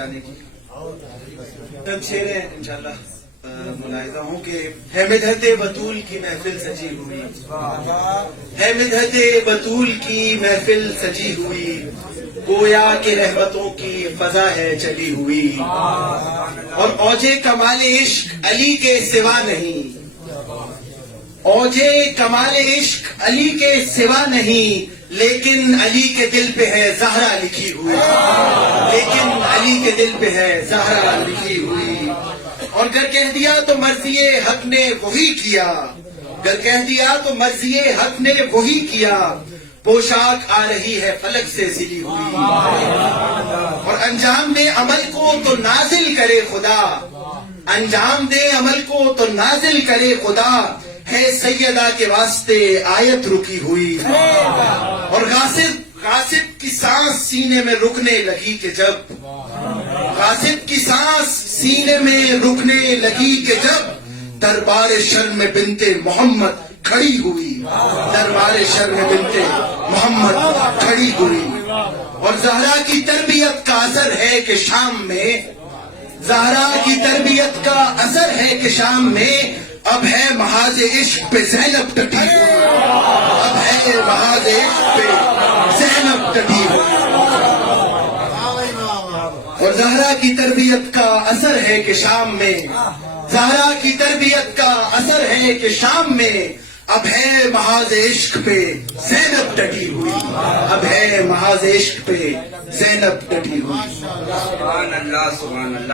شعر ہیں انشاءاللہ ملاحظہ ہوں کہ ہے مدحت بطول کی محفل سجی ہوئی، ہے مدحت بطول کی محفل سجی ہوئی، گویا کہ رحمتوں کی فضا ہے چلی ہوئی، اور اوج کمال عشق علی کے سوا نہیں، اوج کمال عشق علی کے سوا نہیں، لیکن علی کے دل پہ ہے زہرا لکھی ہوئی، لیکن علی کے دل پہ ہے زہرا لکھی ہوئی، اور گر کہہ دیا تو مرضی حق نے وہی کیا، گر کہہ دیا تو مرضی حق نے وہی کیا، پوشاک آ رہی ہے فلک سے سلی ہوئی، اور انجام دے عمل کو تو نازل کرے خدا، انجام دے عمل کو تو نازل کرے خدا، ہے سیدہ کے واسطے آیت رکی ہوئی، اور غاصب کی سانس سینے میں رکنے لگی کہ جب، غاصب کی سانس سینے میں رکنے لگی کہ جب، دربار شرم بنت محمد کھڑی ہوئی، دربار شرم بنت محمد کھڑی ہوئی، اور زہرا کی تربیت کا اثر ہے کہ شام میں، زہرا کی تربیت کا اثر ہے کہ شام میں، اب ہے محاذ عشق پہ زینب ٹٹی ہوئی، اب ہے محاذ عشق پہ زینب ٹٹی ہوئی، اور زہرا کی تربیت کا اثر ہے کہ شام میں، زہرا کی تربیت کا اثر ہے کہ شام میں، اب ہے محاذ عشق پہ زینب ٹٹی ہوئی، اب ہے محاذ عشق پہ زینب ٹٹی ہوئی۔ سبحان اللہ سبحان اللہ۔